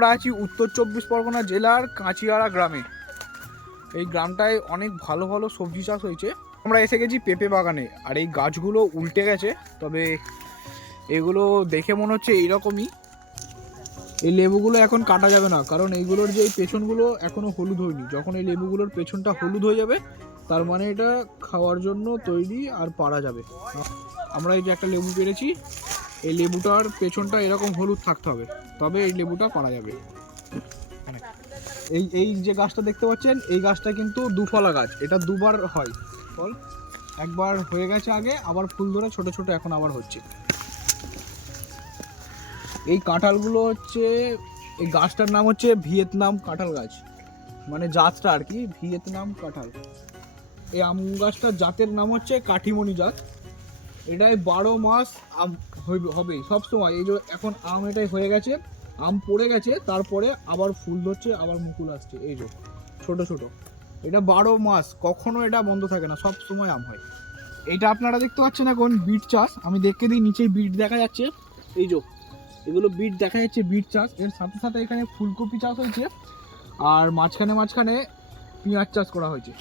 আমরা আছি উত্তর 24 পরগনা জেলার কাঁচিয়াড়া গ্রামে। এই গ্রামটায় অনেক ভালো ভালো সবজি চাষ হয়েছে। আমরা এসে গেছি পেঁপে বাগানে, আর এই গাছগুলো উল্টে গেছে, তবে এগুলো দেখে মনে হচ্ছে এইরকমই। এই লেবুগুলো এখন কাটা যাবে না, কারণ এইগুলোর যে এই পেছনগুলো এখনো হলুদ হয়নি। যখন এই লেবুগুলোর পেছনটা হলুদ হয়ে যাবে তার মানে এটা খাওয়ার জন্য তৈরি আর পারা যাবে। আমরা এই যে একটা লেবু পেরেছি, এই লেবুটার পেছনটা এরকম হলুদ থাকতে হবে, তবে এই লেবুটা পারা যাবে। এই এই যে গাছটা দেখতে পাচ্ছেন, এই গাছটা কিন্তু দুফলা গাছ। এটা দুবার হয় ফল, একবার হয়ে গেছে আগে, আবার ফুল ধরে ছোট ছোট এখন আবার হচ্ছে। এই কাঁঠালগুলো হচ্ছে, এই গাছটার নাম হচ্ছে ভিয়েতনাম কাঁঠাল গাছ, মানে জাতটা আর কি ভিয়েতনাম কাঁঠাল। এই আম গাছটার জাতের নাম হচ্ছে কাঠিমণি জাত। এটাই 12 মাস আম হবে সবসময়। এই যে এখন আম এটাই হয়ে গেছে, আম পড়ে গেছে, তারপরে আবার ফুল ধরছে, আবার মুকুল আসছে। এই যে ছোট ছোট, এটা 12 মাস কখনো এটা বন্ধ থাকে না, সব সময় আম হয়। এটা আপনারা দেখতে পাচ্ছেন এখন বিট চাষ। আমি দেখে দিই, নিচেই বিট দেখা যাচ্ছে। এই যে এগুলো বিট দেখা যাচ্ছে, বিট চাষ। এর সাথে সাথে এখানে ফুলকপি চাষ হয়েছে, আর মাঝখানে মাঝখানে পেঁয়াজ চাষ করা হয়েছে।